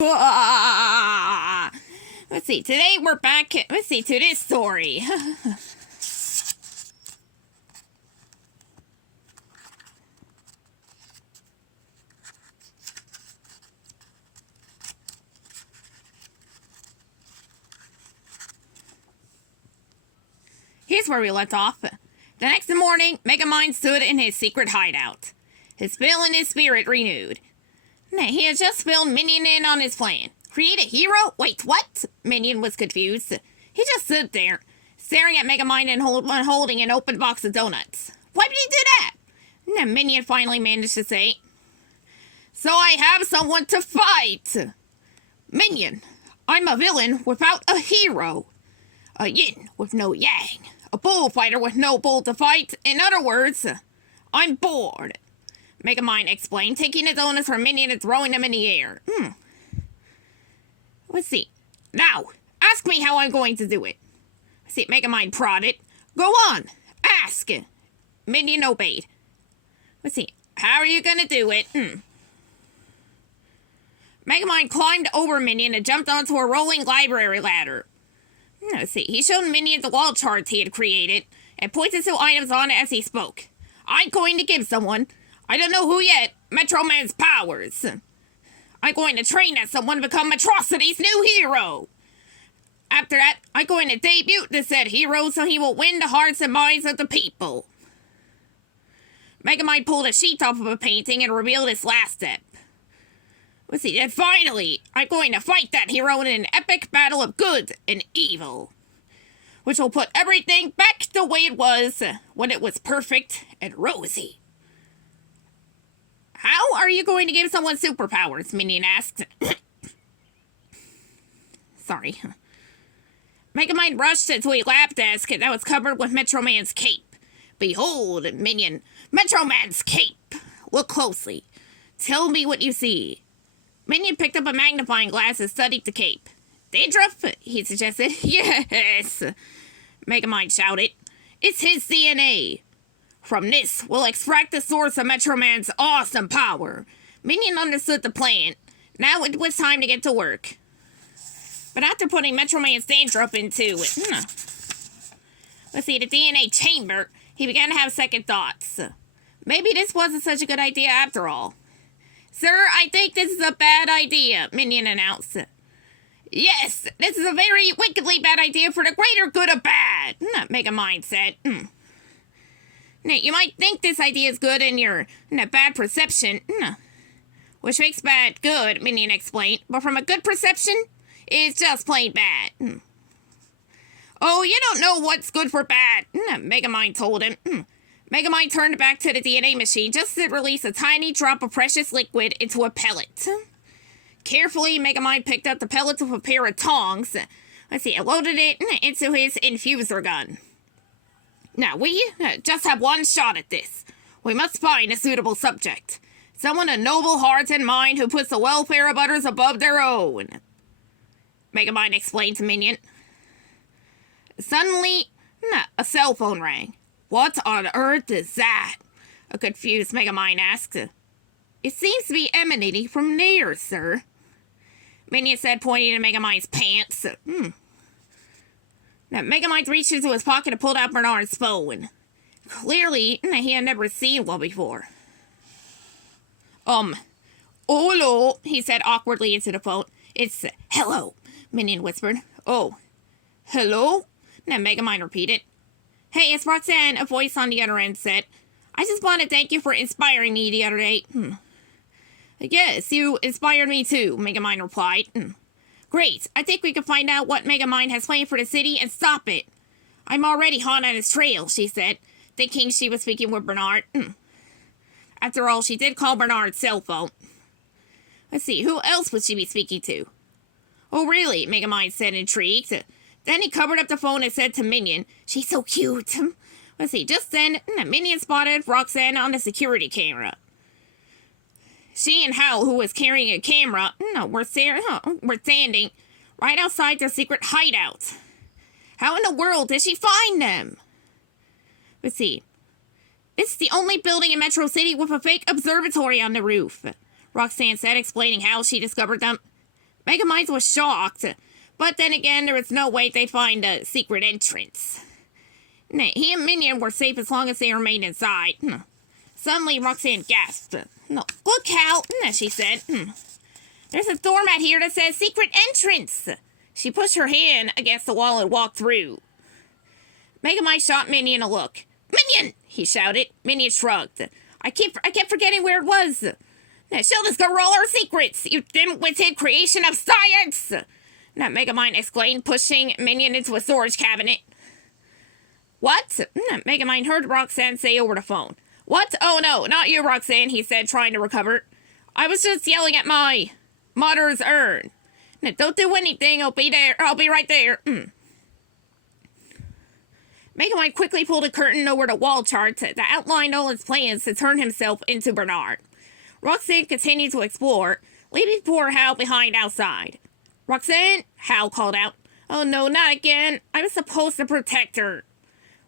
Let's see, today we're back, to this story. Here's where we left off. The next morning, Megamind stood in his secret hideout, his will and his spirit renewed. He had just filled Minion in on his plan. Create a hero? Wait, what? Minion was confused. He just stood there, staring at Megamind and holding an open box of donuts. Why would he do that? Minion finally managed to say, So I have someone to fight. Minion, I'm a villain without a hero. A yin with no yang. A bullfighter with no bull to fight. In other words, I'm bored. Megamind explained, taking his donuts from Minion and throwing them in the air. Let's see. Now, ask me how I'm going to do it. Let's see, Megamind prodded. Go on, ask. Minion obeyed. Let's see, how are you going to do it? Megamind climbed over Minion and jumped onto a rolling library ladder. Let's see, he showed Minion the wall charts he had created and pointed to items on it as he spoke. I'm going to give someone, I don't know who yet, Metro Man's powers. I'm going to train that someone to become Atrocity's new hero. After that, I'm going to debut the said hero so he will win the hearts and minds of the people. Megamind pulled a sheet off of a painting and revealed its last step. Let's see, and finally, I'm going to fight that hero in an epic battle of good and evil, which will put everything back the way it was when it was perfect and rosy. How are you going to give someone superpowers? Minion asked. Sorry. Megamind rushed to a lab desk that was covered with Metro Man's cape. Behold, Minion, Metro Man's cape. Look closely. Tell me what you see. Minion picked up a magnifying glass and studied the cape. Dandruff? He suggested. Yes! Megamind shouted. It's his DNA. From this, we'll extract the source of Metro Man's awesome power. Minion understood the plan. Now it was time to get to work. But after putting Metro Man's dandruff into it, let's see, the DNA chamber, he began to have second thoughts. Maybe this wasn't such a good idea after all. Sir, I think this is a bad idea, Minion announced. Yes, this is a very wickedly bad idea for the greater good of bad, Megamind said. Now, you might think this idea is good in your bad perception, which makes bad good, Minion explained, but from a good perception, it's just plain bad. Oh, you don't know what's good for bad, Megamind told him. Megamind turned back to the DNA machine just to release a tiny drop of precious liquid into a pellet. Carefully, Megamind picked up the pellet with a pair of tongs. Let's see, and loaded it into his infuser gun. Now, we just have one shot at this. We must find a suitable subject. Someone of noble heart and mind who puts the welfare of others above their own. Megamind explained to Minion. Suddenly, a cell phone rang. What on earth is that? A confused Megamind asked. It seems to be emanating from there, sir. Minion said, pointing to Megamind's pants. Now, Megamind reached into his pocket and pulled out Bernard's phone. Clearly, he had never seen one before. Hello, he said awkwardly into the phone. It's, hello, Minion whispered. Oh, hello? Now, Megamind repeated. Hey, it's Roxanne, a voice on the other end said. I just want to thank you for inspiring me the other day. Yes, you inspired me too, Megamind replied. Great, I think we can find out what Megamind has planned for the city and stop it. I'm already hot on his trail, she said, thinking she was speaking with Bernard. After all, she did call Bernard's cell phone. Let's see, who else would she be speaking to? Oh, really, Megamind said, intrigued. Then he covered up the phone and said to Minion, She's so cute. Let's see, just then, Minion spotted Roxanne on the security camera. She and Hal, who was carrying a camera, were standing right outside their secret hideout. How in the world did she find them? Let's see. It's the only building in Metro City with a fake observatory on the roof, Roxanne said, explaining how she discovered them. Megamind was shocked, but then again, there was no way they'd find a secret entrance. He and Minion were safe as long as they remained inside. Suddenly, Roxanne gasped. No, look, Hal, she said. There's a doormat here that says secret entrance. She pushed her hand against the wall and walked through. Megamind shot Minion a look. Minion! He shouted. Minion shrugged. I kept forgetting where it was. Now, show this girl all our secrets, you dim-witted creation of science! Now, Megamind exclaimed, pushing Minion into a storage cabinet. What? Megamind heard Roxanne say over the phone. What? Oh no, not you, Roxanne, he said, trying to recover. I was just yelling at my mother's urn. Now, don't do anything, I'll be there, I'll be right there. Megamind quickly pulled a curtain over the wall chart that outlined all his plans to turn himself into Bernard. Roxanne continued to explore, leaving poor Hal behind outside. Roxanne, Hal called out. Oh no, not again. I was supposed to protect her.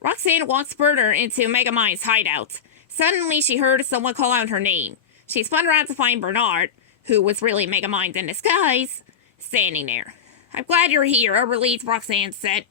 Roxanne walked further into Megamind's hideout. Suddenly, she heard someone call out her name. She spun around to find Bernard, who was really Megamind in disguise, standing there. I'm glad you're here, a relieved Roxanne said.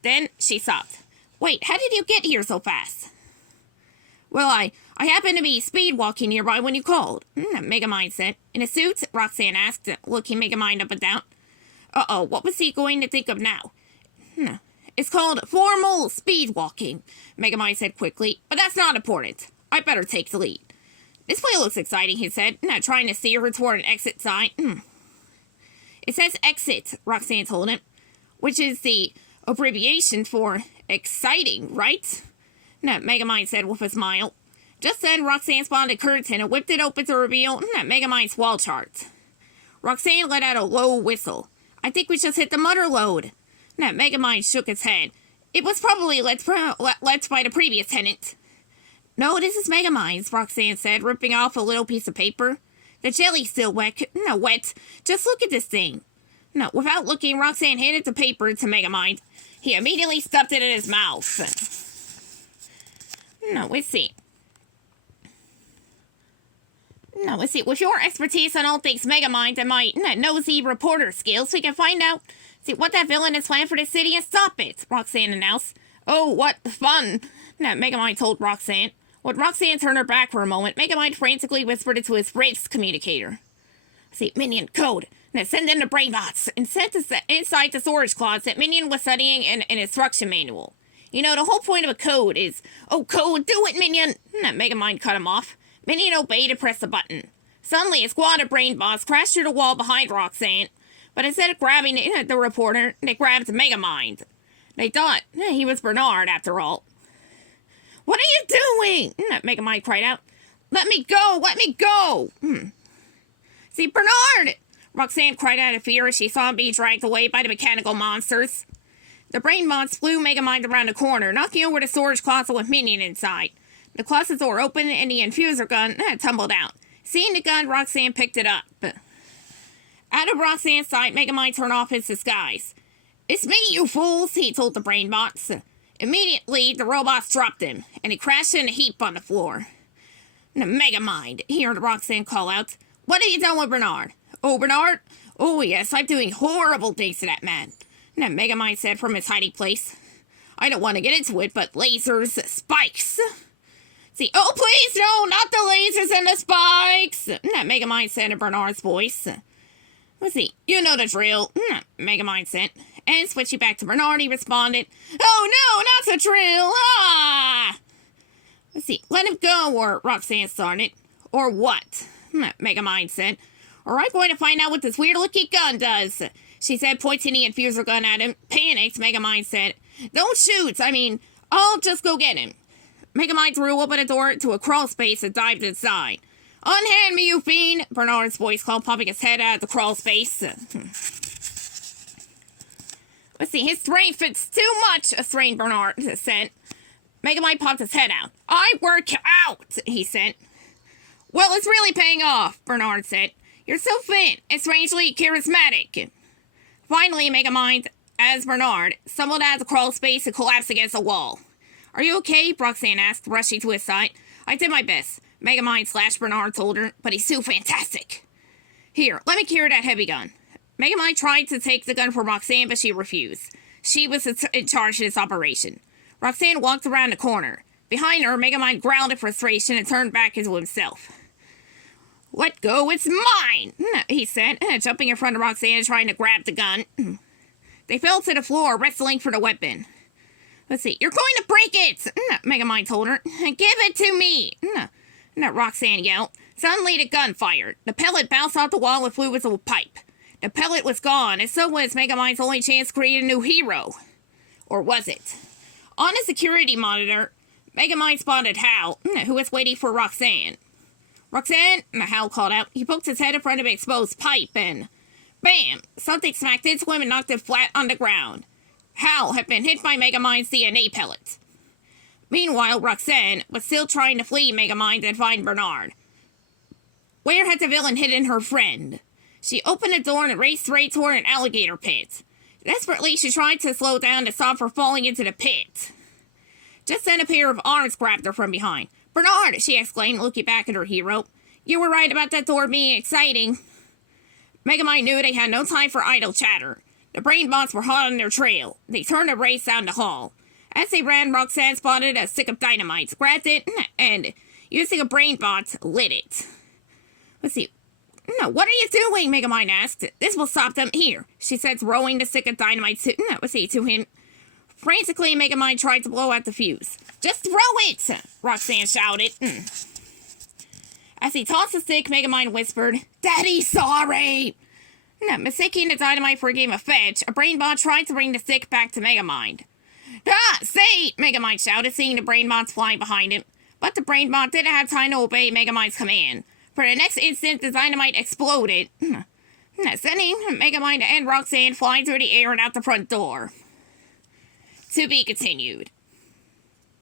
Then she stopped. Wait, how did you get here so fast? Well, I happened to be speed walking nearby when you called, Megamind said. In a suit? Roxanne asked, looking Megamind up and down. Uh-oh, what was he going to think of now? It's called formal speed walking, Megamind said quickly, but that's not important. I better take the lead. This play looks exciting, he said, trying to steer her toward an exit sign. It says exit, Roxanne told him, which is the abbreviation for exciting, right? Megamind said with a smile. Just then, Roxanne spotted a curtain and whipped it open to reveal Megamind's wall chart. Roxanne let out a low whistle. I think we just hit the mother lode. Megamind shook his head. It was probably left by the previous tenant. No, this is Megamind's, Roxanne said, ripping off a little piece of paper. The jelly's still wet. Wet. Just look at this thing. Without looking, Roxanne handed the paper to Megamind. He immediately stuffed it in his mouth. Let's see. With your expertise on all things Megamind and my nosy reporter skills, we can find out what that villain has planned for the city and stop it, Roxanne announced. Oh, what fun, Megamind told Roxanne. When Roxanne turned her back for a moment, Megamind frantically whispered into his race communicator. Minion, code. Send in the brain bots and sent inside the storage closet. Minion was studying an instruction manual. You know, the whole point of a code is, oh, code, do it, Minion! Megamind cut him off. Minion obeyed and pressed the button. Suddenly, a squad of brain bots crashed through the wall behind Roxanne, but instead of grabbing the reporter, they grabbed Megamind. They thought he was Bernard, after all. What are you doing? Megamind cried out. Let me go! Let me go! Bernard! Roxanne cried out in fear as she saw him be dragged away by the mechanical monsters. The brain bots flew Megamind around the corner, knocking over the storage closet with Minion inside. The closet door opened and the infuser gun tumbled out. Seeing the gun, Roxanne picked it up. Out of Roxanne's sight, Megamind turned off his disguise. It's me, you fools, he told the brain bots. Immediately, the robots dropped him, and he crashed in a heap on the floor. Megamind, he heard Roxanne call out. What have you done with Bernard? Oh, Bernard? Oh, yes, I'm doing horrible things to that man. Megamind said from his hiding place. I don't want to get into it, but lasers, spikes. Oh, please, no, not the lasers and the spikes. Megamind said in Bernard's voice. You know the drill, Megamind said. And switching back to Bernard, he responded, oh, no, not the drill, ah! Let him go, or Roxanne started. Or what? Megamind said. Or I'm going to find out what this weird-looking gun does, she said, pointing the infuser gun at him. Panicked, Megamind said. Don't shoot, I'll just go get him. Megamind threw open a door to a crawl space and dived inside. Unhand me, you fiend! Bernard's voice called, popping his head out of the crawl space. His strength fits too much, strained Bernard said. Megamind popped his head out. I work out, he said. Well, it's really paying off, Bernard said. You're so fit and strangely charismatic. Finally, Megamind, as Bernard, stumbled out of the crawl space and collapsed against a wall. Are you okay? Roxanne asked, rushing to his side. I did my best, Megamind / Bernard told her, but he's too fantastic. Here, let me carry that heavy gun. Megamind tried to take the gun from Roxanne, but she refused. She was in charge of this operation. Roxanne walked around the corner. Behind her, Megamind growled in frustration and turned back into himself. "Let go, it's mine," he said, jumping in front of Roxanne and trying to grab the gun. They fell to the floor, wrestling for the weapon. "Let's see, you're going to break it," Megamind told her. "Give it to me," Roxanne yelled. Suddenly the gun fired. The pellet bounced off the wall and flew with a pipe. The pellet was gone, and so was Megamind's only chance to create a new hero. Or was it? On a security monitor, Megamind spotted Hal, who was waiting for Roxanne. "Roxanne," Hal called out. He poked his head in front of an exposed pipe, and bam! Something smacked into him and knocked him flat on the ground. Hal had been hit by Megamind's DNA pellet. Meanwhile, Roxanne was still trying to flee Megamind and find Bernard. Where had the villain hidden her friend? She opened the door and raced straight toward an alligator pit. Desperately, she tried to slow down to stop her falling into the pit. Just then, a pair of arms grabbed her from behind. "Bernard!" she exclaimed, looking back at her hero. "You were right about that door being exciting." Megamind knew they had no time for idle chatter. The brain bots were hot on their trail. They turned and raced down the hall. As they ran, Roxanne spotted a stick of dynamite, grabbed it, and, using a brain bot, lit it. "Let's see. No, what are you doing?" Megamind asked. "This will stop them here," she said, throwing the stick of dynamite to him. Frantically, Megamind tried to blow out the fuse. "Just throw it!" Roxanne shouted. As he tossed the stick, Megamind whispered, "Daddy's sorry!" Mistaking the dynamite for a game of fetch, a brainbot tried to bring the stick back to Megamind. "Ah, say!" Megamind shouted, seeing the brainbots flying behind him. But the brainbot didn't have time to obey Megamind's command. For the next instant, the dynamite exploded, sending Megamind and Roxanne flying through the air and out the front door. To be continued.